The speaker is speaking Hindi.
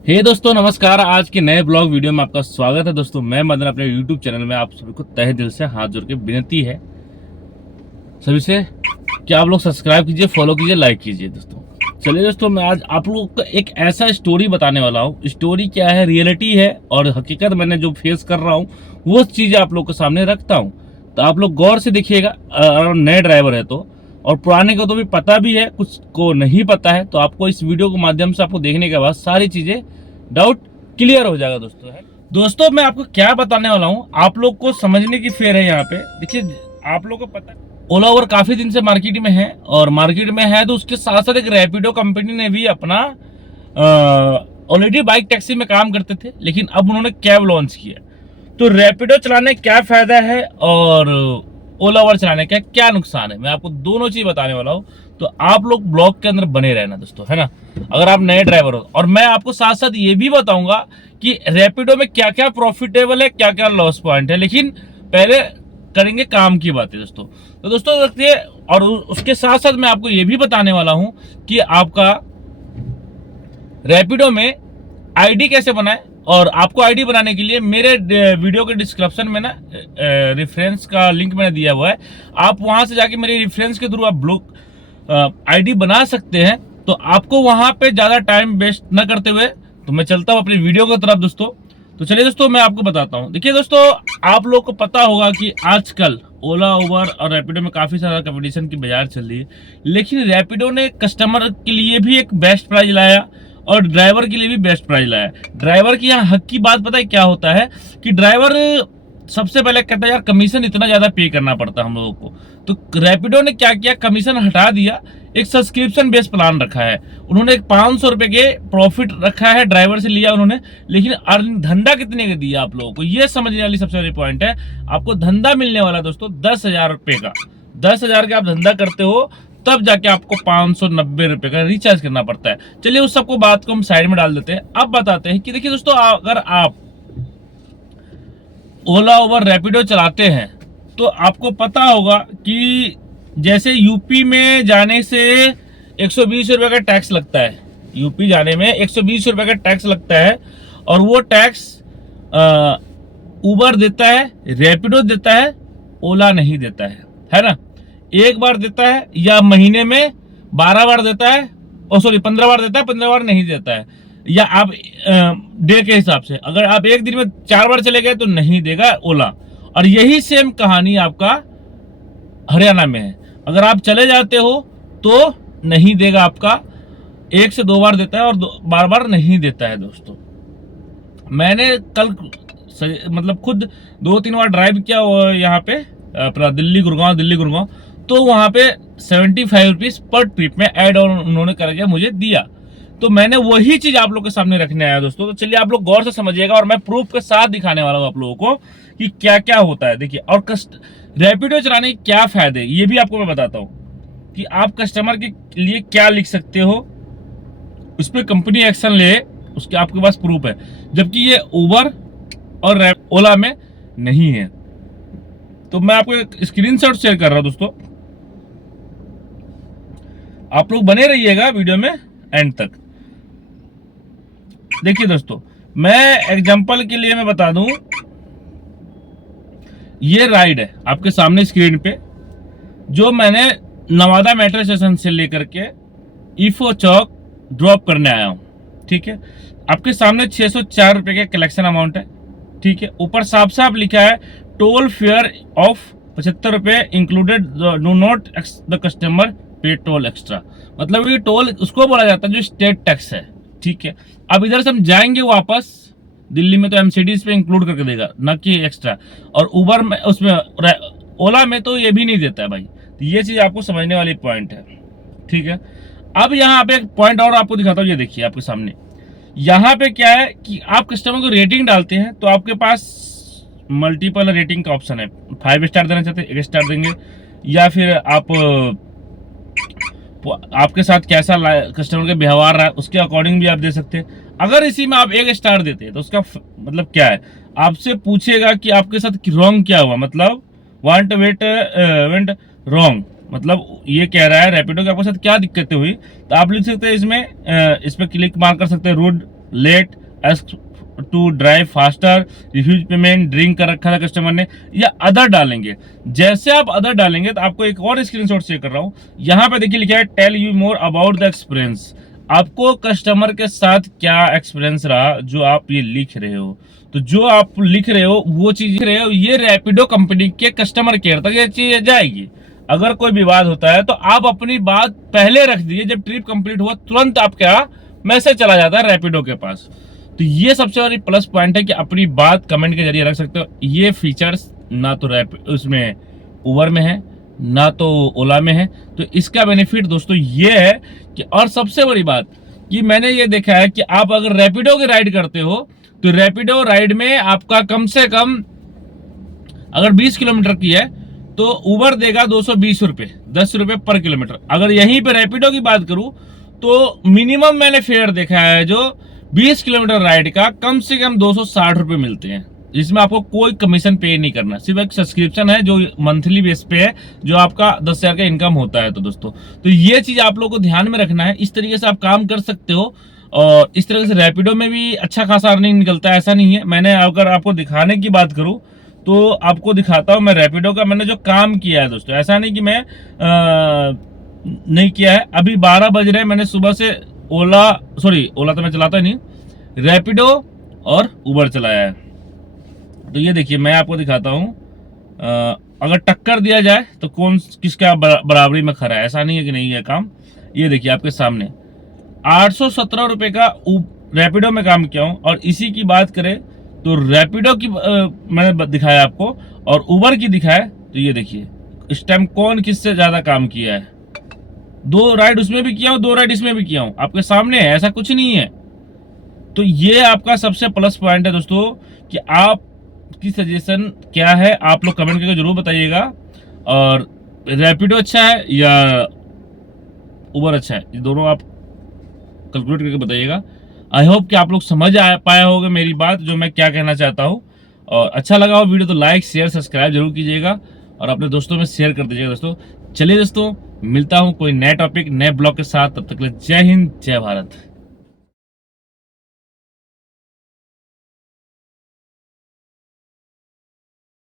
हे दोस्तों नमस्कार। आज के नए ब्लॉग वीडियो में आपका स्वागत है। दोस्तों मैं मदन अपने यूट्यूब चैनल में आप सभी को तहे दिल से हाथ जोड़ के विनती है सभी से कि आप लोग सब्सक्राइब कीजिए, फॉलो कीजिए, लाइक कीजिए। दोस्तों चलिए दोस्तों, मैं आज आप लोगों को एक ऐसा स्टोरी बताने वाला हूँ। स्टोरी क्या है, रियलिटी है और हकीकत मैंने जो फेस कर रहा हूँ वो चीज़ आप लोग के सामने रखता हूँ। तो आप लोग गौर से देखिएगा। अगर नए ड्राइवर है तो, और पुराने को तो भी पता भी है, कुछ को नहीं पता है, तो आपको इस वीडियो के माध्यम से आपको देखने के बाद सारी चीज़ें डाउट क्लियर हो जाएगा। दोस्तों मैं आपको क्या बताने वाला हूँ, आप लोग को समझने की फेर है। यहाँ पे देखिए, आप लोग को पता ओला ओवर काफी दिन से मार्केट में है, और मार्केट में है तो उसके साथ साथ एक रैपिडो कंपनी ने भी अपना ऑलरेडी बाइक टैक्सी में काम करते थे, लेकिन अब उन्होंने कैब लॉन्च किया। तो रैपिडो चलाने क्या फायदा है और ओला ओवर चलाने का क्या नुकसान है, मैं आपको दोनों चीज बताने वाला हूँ। तो आप लोग ब्लॉग के अंदर बने रहना दोस्तों, है ना। अगर आप नए ड्राइवर हो, और मैं आपको साथ साथ ये भी बताऊंगा कि रैपिडो में क्या क्या प्रॉफिटेबल है, क्या क्या लॉस पॉइंट है। लेकिन पहले करेंगे काम की बातें दोस्तों। तो दोस्तों देखिए, और उसके साथ साथ मैं आपको ये भी बताने वाला हूं कि आपका रैपिडो में आईडी कैसे बनाए। और आपको आईडी बनाने के लिए मेरे वीडियो के डिस्क्रिप्शन में ना रेफरेंस का लिंक मैंने दिया हुआ है। आप वहां से जाके मेरे रेफरेंस के थ्रू आप ब्लॉग आईडी बना सकते हैं। तो आपको वहां पे ज्यादा टाइम वेस्ट न करते हुए तो मैं चलता हूं अपनी वीडियो की तरफ दोस्तों। तो चलिए दोस्तों, मैं आपको बताता हूं। देखिए दोस्तों, आप लोग को पता होगा कि आजकल ओला, उबर और रैपिडो में काफी सारा कंपटीशन की बाजार चल रही है, लेकिन रैपिडो ने कस्टमर के लिए भी एक बेस्ट प्राइस लाया और ड्राइवर के लिए भी बेस्ट प्राइस लाया। ड्राइवर की यहाँ हक की बात पता है क्या होता है कि ड्राइवर सबसे पहले कहता है यार कमीशन इतना ज्यादा पे करना पड़ता है हम लोगों को। तो रैपिडो ने क्या किया, कमीशन हटा दिया, एक सब्सक्रिप्शन बेस्ड प्लान रखा है। उन्होंने एक 500 रुपए के प्रॉफिट रखा है, ड्राइवर से लिया उन्होंने, लेकिन धंधा कितने का दिया आप लोगों को, ये समझने वाली सबसे बड़ी पॉइंट है। आपको धंधा मिलने वाला दोस्तों 10,000 रुपए का। 10,000 का आप धंधा करते हो तब जाके आपको 590 रुपए का रिचार्ज करना पड़ता है। चलिए उस सबको बात को हम साइड में डाल देते हैं। अब बताते हैं कि देखिए दोस्तों, अगर आप ओला, उबर, रैपिडो चलाते हैं तो आपको पता होगा कि जैसे यूपी में जाने से 120 रुपए का टैक्स लगता है। यूपी जाने में 120 रुपए का टैक्स लगता है, और वो टैक्स उबर देता है, रैपिडो देता है, ओला नहीं देता है ना। एक बार देता है, या महीने में 12 बार देता है, ओ सॉरी 15 बार देता है, 15 बार नहीं देता है। या आप डे के हिसाब से, अगर आप एक दिन में 4 बार चले गए तो नहीं देगा ओला। और यही सेम कहानी आपका हरियाणा में है। अगर आप चले जाते हो तो नहीं देगा आपका, 1 से 2 बार देता है और बार बार नहीं देता है दोस्तों। मैंने कल मतलब खुद 2-3 बार ड्राइव किया यहाँ पे अपना दिल्ली गुड़गांव, तो वहां पे 75 रुपीज पर ट्रिप में एड ऑन उन्होंने करके मुझे दिया। तो मैंने वही चीज आप लोग के सामने रखने आया दोस्तों। तो चलिए आप लोग गौर से समझिएगा, और मैं प्रूफ के साथ दिखाने वाला हूँ आप लोगों को कि क्या क्या होता है। देखिए, और रैपिडो चलाने के क्या फायदे ये भी आपको मैं बताता हूँ कि आप कस्टमर के लिए क्या लिख सकते हो, उस पर कंपनी एक्शन ले, उसके आपके पास प्रूफ है। जबकि ये उबर और ओला में नहीं है। तो मैं आपको एक स्क्रीनशॉट शेयर कर रहा हूं दोस्तों, आप लोग बने रहिएगा वीडियो में एंड तक। देखिए दोस्तों, मैं एग्जांपल के लिए मैं बता दूं, ये राइड है आपके सामने स्क्रीन पे, जो मैंने नवादा मेट्रो स्टेशन से लेकर के ईफो चौक ड्रॉप करने आया हूं। ठीक है, आपके सामने 604 रुपए का कलेक्शन अमाउंट है। ठीक है, ऊपर साफ साफ लिखा है टोल फेयर ऑफ 75 रुपए included, do not the customer पे टोल एक्स्ट्रा। मतलब ये टोल उसको बोला जाता है जो स्टेट टैक्स है। ठीक है, अब इधर से हम जाएंगे वापस दिल्ली में तो एमसीडीज पे इंक्लूड करके देगा, ना कि एक्स्ट्रा। और उबर में, उसमें ओला में तो ये भी नहीं देता है भाई। तो ये चीज आपको समझने वाली पॉइंट है। ठीक है, अब यहाँ पे एक पॉइंट और आपको दिखाता हूँ, ये देखिए आपके सामने। यहाँ पे क्या है कि आप कस्टमर को रेटिंग डालते हैं तो आपके पास मल्टीपल रेटिंग का ऑप्शन है। 5 स्टार देना चाहते हैं 1 स्टार देंगे, या फिर आपके साथ कैसा कस्टमर का व्यवहार रहा है उसके अकॉर्डिंग भी आप दे सकते हैं। अगर इसी में आप 1 स्टार देते हैं तो उसका मतलब क्या है, आपसे पूछेगा कि आपके साथ रॉन्ग क्या हुआ, मतलब वांट वेंट रॉन्ग, मतलब ये कह रहा है रैपिडो के आपके साथ क्या दिक्कतें हुई। तो आप लिख सकते हैं इसमें, इस पर क्लिक मार कर सकते हैं rude late, ask to drive faster, refuse payment, drink कर रखा था कस्टमर ने, या अदर डालेंगे। जैसे आप अदर डालेंगे तो आपको एक और स्क्रीनशॉट शेयर कर रहा हूं, यहाँ पे देखिए लिखा है tell you more about the experience. आपको कस्टमर के साथ क्या एक्सपीरियंस रहा जो आप ये लिख रहे हो। तो जो आप लिख रहे हो वो चीज लिख रहे हो, ये रैपिडो कंपनी के कस्टमर केयर तक ये चीज जाएगी। अगर कोई विवाद होता है तो आप अपनी बात पहले रख दीजिए, जब ट्रिप कंप्लीट हुआ तुरंत आपका मैसेज चला जाता है रैपिडो के पास। तो ये सबसे बड़ी प्लस पॉइंट है कि अपनी बात कमेंट के जरिए रख सकते हो। ये फीचर्स ना तो उसमें उबर में है ना तो ओला में है। तो इसका बेनिफिट दोस्तों ये है कि, और सबसे बड़ी बात कि मैंने ये देखा है कि आप अगर रैपिडो की राइड करते हो तो रैपिडो राइड में आपका कम से कम अगर 20 किलोमीटर की है तो उबर देगा 220 रुपये, 10 रुपये पर किलोमीटर। अगर यहीं पे रैपिडो की बात करूं तो मिनिमम मैंने फेयर देखा है जो 20 किलोमीटर राइड का कम से कम 260 रुपये मिलते हैं, जिसमें आपको कोई कमीशन पे नहीं करना, सिर्फ एक सब्सक्रिप्शन है जो मंथली बेस पे है, जो आपका 10,000 का इनकम होता है। तो दोस्तों तो ये चीज आप लोगों को ध्यान में रखना है, इस तरीके से आप काम कर सकते हो। और इस तरीके से रैपिडो में भी अच्छा खासा अर्निंग निकलता है, ऐसा नहीं है। मैंने अगर आपको दिखाने की बात करूं तो आपको दिखाता हूं मैं रैपिडो का मैंने जो काम किया है दोस्तों। ऐसा नहीं कि मैं नहीं किया है। अभी 12 बज रहे हैं, मैंने सुबह से ओला तो मैं चलाता नहीं, रैपिडो और उबर चलाया है। तो ये देखिए मैं आपको दिखाता हूं, अगर टक्कर दिया जाए तो कौन किसका बराबरी में खड़ा है, ऐसा नहीं है कि नहीं है काम। ये देखिए आपके सामने 817 रुपए का रैपिडो में काम किया हूं। और इसी की बात करें तो रैपिडो की मैंने दिखाया आपको और उबर की दिखाया, तो ये देखिए इस टाइम कौन किससे ज्यादा काम किया है। 2 राइड उसमें भी किया हूं, 2 राइड इसमें भी किया हूं, आपके सामने है, ऐसा कुछ नहीं है। तो ये आपका सबसे प्लस पॉइंट है दोस्तों कि आप की सजेशन क्या है, आप लोग कमेंट करके जरूर बताइएगा। और रैपिडो अच्छा है या उबर अच्छा है, ये दोनों आप कैलकुलेट करके बताइएगा। आई होप कि आप लोग समझ पाया होगा मेरी बात, जो मैं क्या कहना चाहता हूँ। और अच्छा लगा हो वीडियो तो लाइक शेयर सब्सक्राइब जरूर कीजिएगा और अपने दोस्तों में शेयर कर दीजिएगा दोस्तों। चलिए दोस्तों, मिलता हूँ कोई नए टॉपिक नए ब्लॉग के साथ, तब तक के लिए जय हिंद जय भारत।